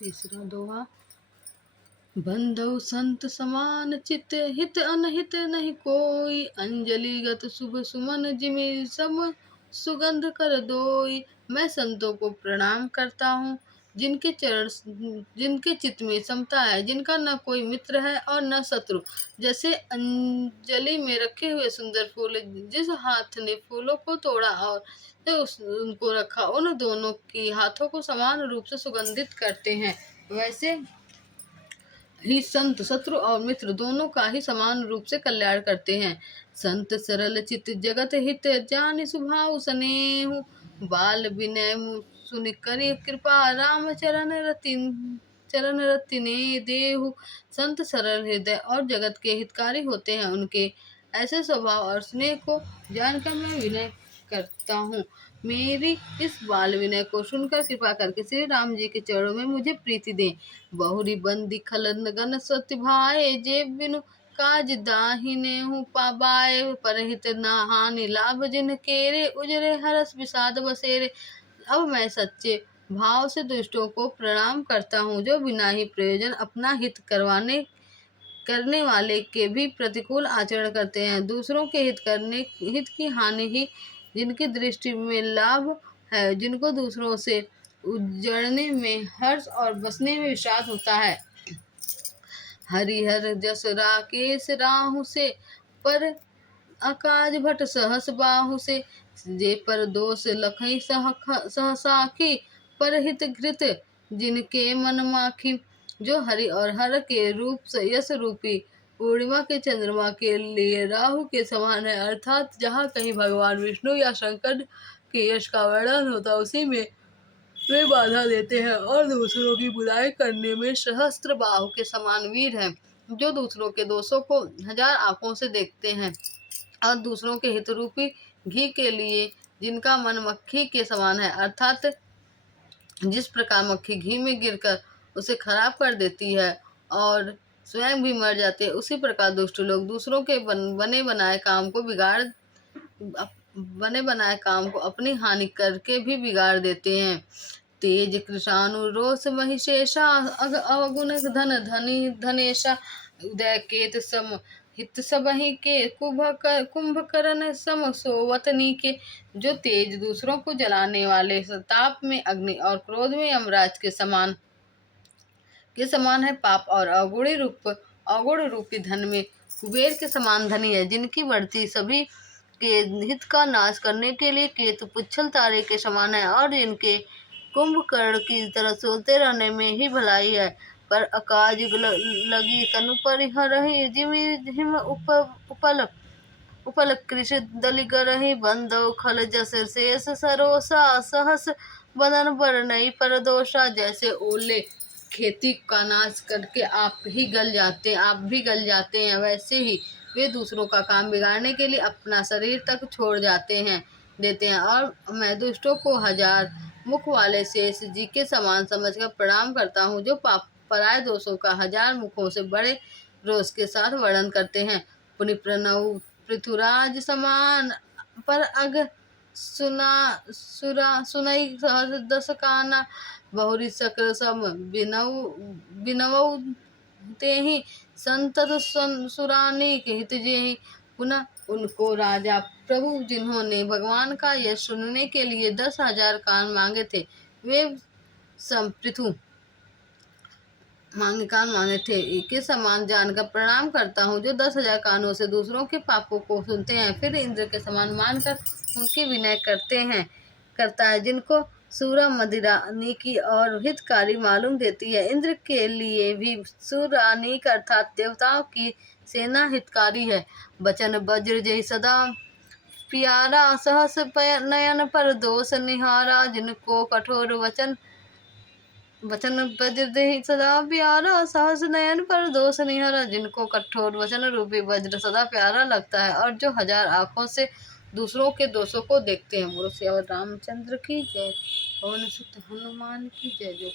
तीसरा दोहा। बंधु संत समान चित हित अनहित नहीं कोई, अंजलिगत शुभ सुमन जिमि सम सुगंध कर दोई। मैं संतों को प्रणाम करता हूँ, जिनके चित्त में समता है, जिनका न कोई मित्र है और न शत्रु। जैसे अंजलि में रखे हुए सुंदर फूल, जिस हाथ ने फूलों को तोड़ा और उनको रखा, उन दोनों की हाथों को समान रूप से सुगंधित करते हैं, वैसे ही संत शत्रु और मित्र दोनों का ही समान रूप से कल्याण करते हैं। संत सरल चित जगत हित, जानि स्वभाव स्नेहु। बाल विनय सुनि करि कृपा, राम चरण रतिने देहु। संत सरल हृदय और जगत के हितकारी होते हैं। उनके ऐसे स्वभाव और स्नेह को जानकर मैं विनय करता हूँ। मेरी इस बाल विनय को सुनकर कृपा करके श्री राम जी के चरणों में मुझे प्रीति दें। बहुरी बंदी खलन गन सत्य भाए, जे बिनु काज दाहिने हूँ पाबाए। परहित ना हानि लाभ जिन केरे, उजरे हरस विषाद बसेरे। अब मैं सच्चे भाव से दुष्टों को प्रणाम करता हूँ, जो बिना ही प्रयोजन अपना हित करने वाले के भी प्रतिकूल आचरण करते हैं। दूसरों के हित की हानि ही जिनकी दृष्टि में लाभ है, जिनको दूसरों से उजड़ने में हर्ष और बसने में विषाद होता है। हरिहर जस राकेश राहु से, पर अकाज भट सहस बाहु से। जे पर दोष लखई सहसाखी, पर हित घृत जिनके मन माखी। जो हरि और हर के रूप से यश रूपी पूर्णिमा के चंद्रमा के लिए राहु के समान है, अर्थात जहाँ कहीं भगवान विष्णु या शंकर के यश का वर्णन होता उसी में वे बाधा देते हैं, और दूसरों की बुराई करने में सहस्त्र बाहु के समान वीर हैं, जो दूसरों के दोषों को हजार आंखों से देखते हैं, और दूसरों के हित रूपी घी के लिए जिनका मन मक्खी के समान है, अर्थात जिस प्रकार मक्खी घी में गिरकर उसे खराब कर देती है और स्वयं भी मर जाते हैं, उसी प्रकार दुष्ट लोग दूसरों के बने बनाए काम को अपनी हानि करके भी बिगाड़ देते हैं। तेज कृषाणु रोष महिषेषा, अवगुण धनेशा। उदय केत सम हित सबहि के, कुंभकर्ण सम सोवतनी के। जो तेज दूसरों को जलाने वाले, ताप में अग्नि और क्रोध में यमराज के समान है। पाप और अवगुण रूपी धन में कुबेर के समान धनी है, जिनकी बढ़ती सभी के हित का नाश करने के लिए केतु पुच्छल तारे के समान है, और जिनके कुंभकर्ण की तरह सोते रहने में ही भलाई है। पर अकाज लगी तनु परिहरहि, जिमि हिम उपल कृषि दलिगरहि। बंधौ खल जस शेष सरोसा, सहस बदन बरनई परदोषा। जैसे ओले खेती का नाश करके आप भी गल जाते हैं, वैसे ही वे दूसरों का काम बिगाड़ने के लिए अपना शरीर तक छोड़ देते हैं। और मैं दुष्टों को हजार मुख वाले शेष जी के समान समझकर प्रणाम करता हूँ, जो पराय दोषों का हजार मुखों से बड़े रोष के साथ वर्णन करते हैं। पुनि प्रणव पृथुराज समान, पर अग सुनई सहज दस काना। बहुरी शक्र सम बिनवउ तेहि, संतत सुरानीक हित जेहि। पुनः उनको राजा प्रभु, जिन्होंने भगवान का यश सुनने के लिए 10,000 कान मांगे थे, वे पृथु कान मांगे थे के समान जानकर प्रणाम करता हूँ, जो 10,000 कानों से दूसरों के पापों को सुनते हैं, फिर इंद्र के समान मानकर उनकी विनय करता है, जिनको सूरा मदिरा नीकी और हितकारी मालूम देती है। इंद्र के लिए भी सूरानीक अर्थात देवताओं की सेना हितकारी है। बचन वज्र जय सदा प्यारा, सहस नयन पर दोष निहारा। जिनको कठोर वचन वज्र देहि सदा प्यारा, सहस नयन पर दोष निहारा। जिनको कठोर वचन रूपी वज्र सदा प्यारा लगता है, और जो हजार आंखों से दूसरों के दोषों को देखते हैं। बोलो श्री रामचंद्र की जय, पवन सुत हनुमान की जय। जो